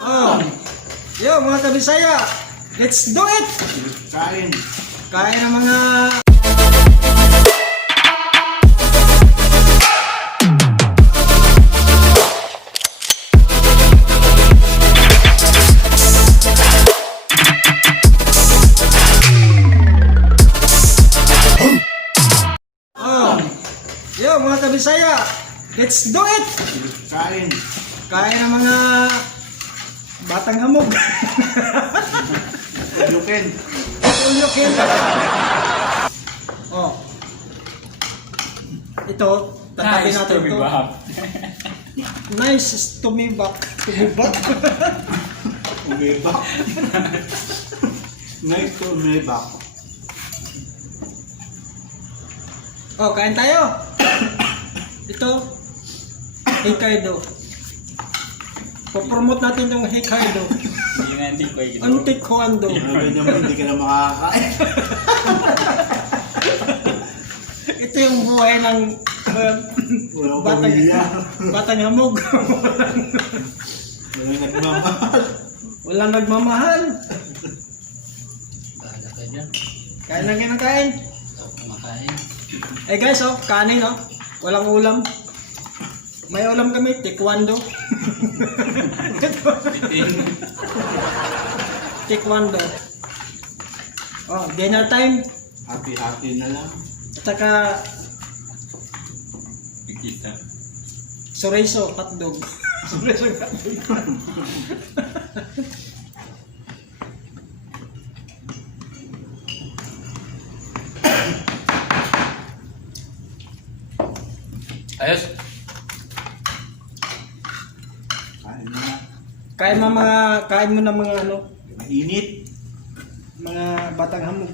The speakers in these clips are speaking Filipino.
Oh, yo mga kabisaya, let's do it! Kain. Kaya ng mga... Oh, yo mga kabisaya, let's do it! Kain. Kaya ng mga... batang hamog. Luken. Ulyukin. Oh. Ito, tatabi natin ito. Nice to me back. To me back. Umeba. Nice to umeba. Oh, kain tayo. Ito, Hokkaido. Popromote natin yung Hokkaido. Yung antique ko Antique Koando. Sabi naman hindi ka na makakain. Ito yung buhay ng Walang batang, pamilya. batang hamog. Walang nagmamahal. Walang nagmamahal. Bahala ka dyan. Kain lang kayo ng kain. Ikaw kumakain. Eh guys, oh, kanin, oh. Walang ulam. May ulam kami, taekwondo. Taekwondo. Oh, dinner time. Happy-happy na lang. At saka Pagkita. chorizo, hotdog. Chorizo, hotdog. Ayos. Kain na. Kain mo ng mga ano, Mainit. mga batang hamog.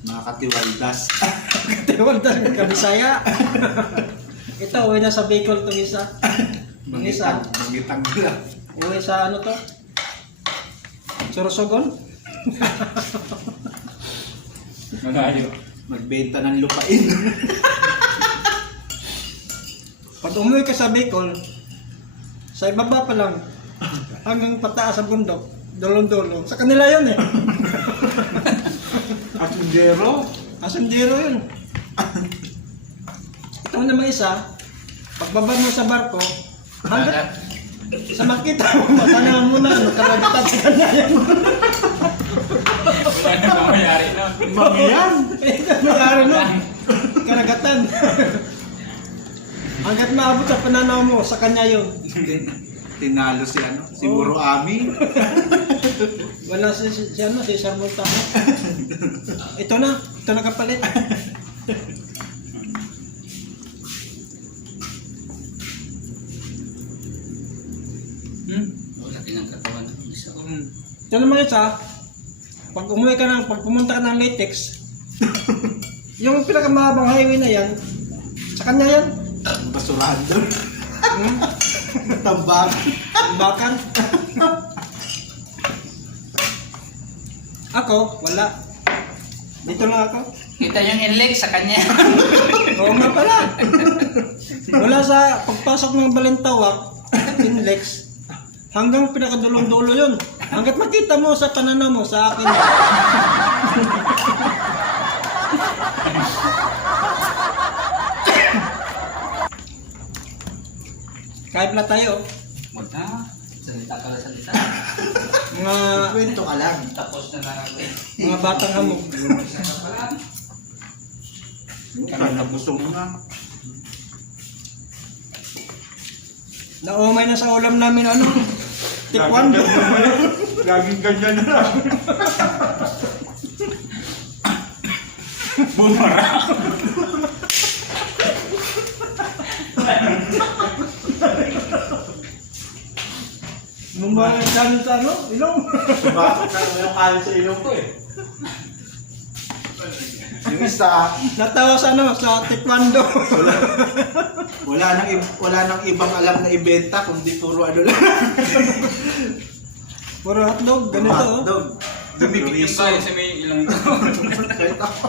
Mga katiwaldas. Tiwaldas ng Kabisaya. Ito, uwi na sa Bicol itong isa. Yung isa, Mangitang lang. uwi sa ano to? Sorsogon? Magayo. Magbenta ng lupain. Pag umuwi ka sa Bicol, sa ibaba pa lang, hanggang pataas sa bundok, dolong-dolong. Sa kanila yun eh. Asundero. Asundero yun. Ito naman isa, pagbaba mo sa barko, hanggang sa makita mo, matanaw mo na, karagatan sa kanya yan. Wala na mamayari na. Mangyan. Ito nangyari no, karagatan. Hanggat maabot sa pananaw mo, sa kanya yun. Tinalo si ano, si Oh. Buro Ami. Wala si ano, si Sir Montano. Ito na kapalit. Wala tinang katawan ng isa ko. Ito naman isa, pag pumunta ka ng Latex, yung pinakamahabang highway na yan, sa kanya yan. Basurahan doon. Hmm? Tambak. Bakan. Ako, wala. Dito lang ako. Kita yung inlake sa kanya. Oo nga pala. Wala sa pagpasok ng Balintawak, Inlex, hanggang pinakadulong-dulo yun. Hanggat makita mo sa pananaw mo, sa akin. Kahit na tayo, Huwag na. Salita ka lang salita. mga Kwento ka lang. Tapos na lang ako eh. mga batang hamog. Isa ka pala. Kaya nabusog nga. Naumay na sa ulam namin ano, taekwondo. Laging ganyan na lang. Bumara. Mumbalang dyan sa ano, ilong. Bakit na yung kain sa ilong ko eh. Yung isa, Natawa sa ano, sa taekwondo. wala nang ibang alam na ibenta kundi puro ano lang. Puro hotdog, ganito oh. Hotdog. Dumikit yung Chorizo. tayo sa may ilang taon. Kahit ako.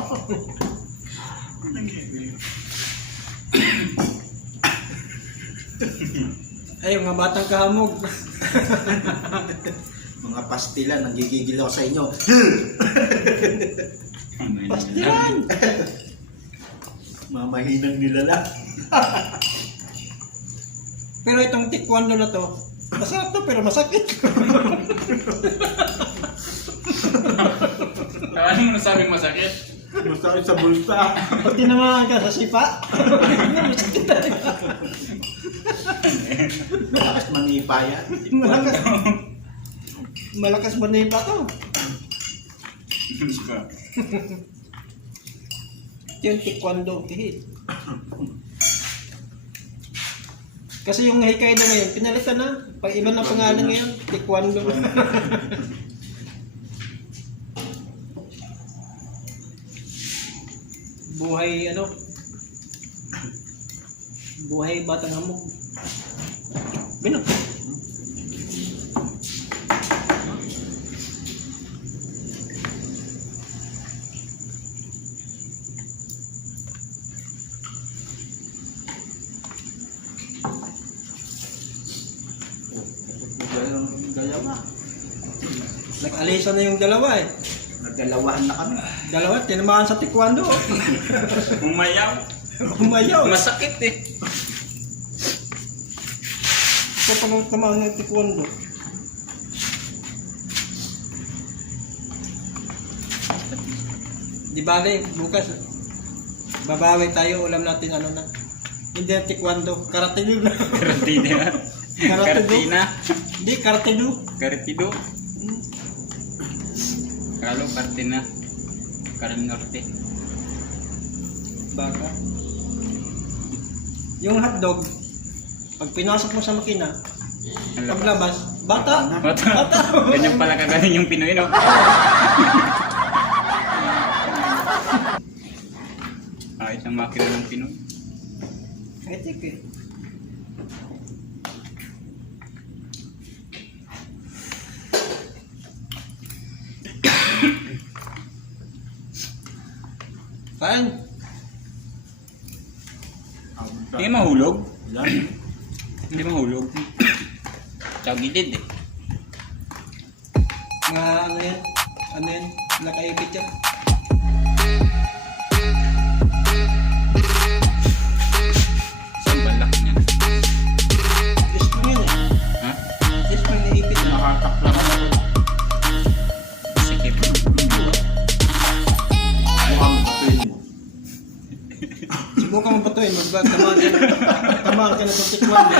Ay, mga batang kahamog. Mga pastila, nanggigigil ako sa inyo. Pastilan! Mga mahinang nilala. Pero itong taekwondo na to, masarap to pero masakit. Ano mo nasabing masakit? Masakit sa bulsa. Pag tinamaan ka sa sipa, masakit talaga. Malakas manipa yan. Malakas. Malakas ba na yung bato? Yung taekwondo, hihit. Kasi yung Hokkaido ngayon, pinalitan na. Pag iba na pangalan ngayon, taekwondo. Buhay ano? Buhay batang hamog. Binok. Dalawa. Nag-alisa na yung dalawa eh. Nagdalawahan na kami. Dalawa, tinamaan sa taekwondo. Umayaw. Umayaw. Masakit eh. Ito pa ng tamaan ng taekwondo. Di bale, bukas babawi tayo, ulam natin ano na. Hindi na taekwondo, karate do na. Karatina. Karate do. Karatina. Hindi, karate do. Karatido. Kalo Kartina. Karan Norte. Baka. Yung hotdog, pag pinasok mo sa makina, Ang labas. paglabas, bata. Bata. Ganyan pala kagaling yung Pinoy, no? Ayos ang makina ng Pinoy. Etik eh. Saan? Hindi mahulog. Yan. Hindi mahulog. Sa gilid eh. Mga ano yan? Ano yan? Nakaipit yan. Saan balak niya? Spring yan eh. Ha? Spring na ipit na. Nakatak lang ako. Sikip. Mukhang kapin mo. Subukan mo ba ito eh? Tamaan ka na sa taekwondo.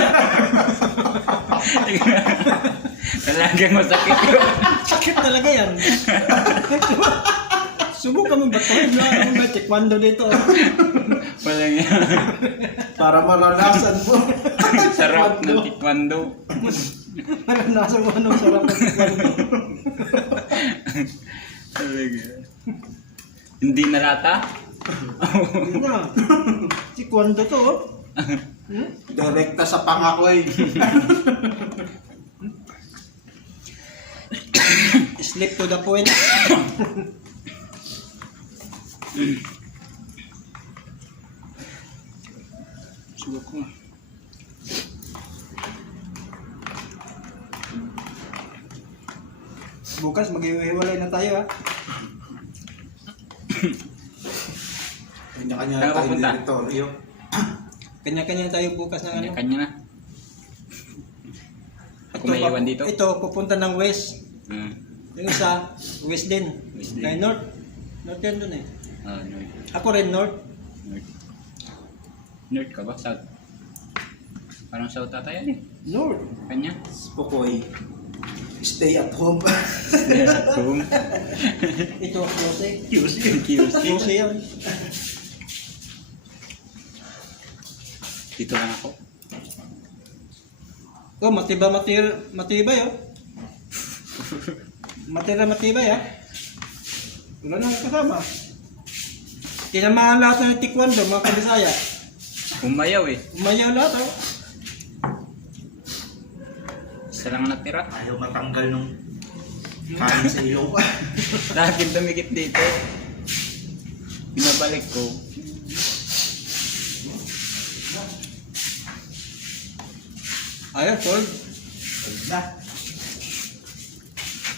Talagang masakit yun. Sakit talaga yan. Subukan mo ba ito? May taekwondo dito. Walang yan. Para maranasan mo. Sarap ng taekwondo. Nasa mo anong sarap ng taekwondo. Talaga. Hindi nalata? Hindi na. Taekwondo to oh. Hmm? Direkta sa pangakoy. Slip to the point. Subok ko. Bukas maghiwalay na tayo ha. Kanya-kanya Saan ka tayo pupunta? teritoryo. Kanya-kanya tayo bukas ng ano. Kanya na. Ako may iwan dito. Ito, pupunta ng west. Hmm. Yung isa, west din. West din. Ay, north. North yan dun eh. North. Ako rin north. North. North ka ba? South? Parang south ata yan eh. North. Kanya? Pukoy. Stay at home. Stay at home. Ito, Jose. QC. QC. Jose yan. Dito lang ako. Oh, matibay oh. Matibay ah. Wala nang kasama. Tinamaan lahat ng taekwondo, mga kabisaya. Umayaw eh. Umayaw lahat oh. Isa lang natira. Ayaw matanggal nung kain sa ilong. Laging dumikit dito. Pinabalik ko. Ayun, solve. Na.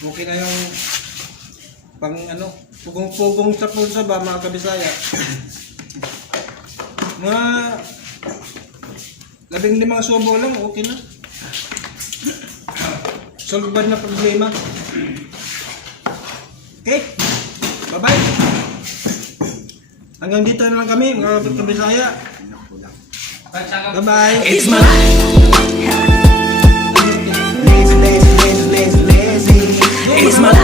Okay na yung pang ano, pugong-pugong sa pulsa ba mga kabisaya. Mga 15 subo lang, okay na. Solve na problema. Okay, bye-bye. Hanggang dito na lang kami mga kabisaya. Bye-bye. It's my life. Lazy, lazy, lazy, lazy, lazy. It's my life.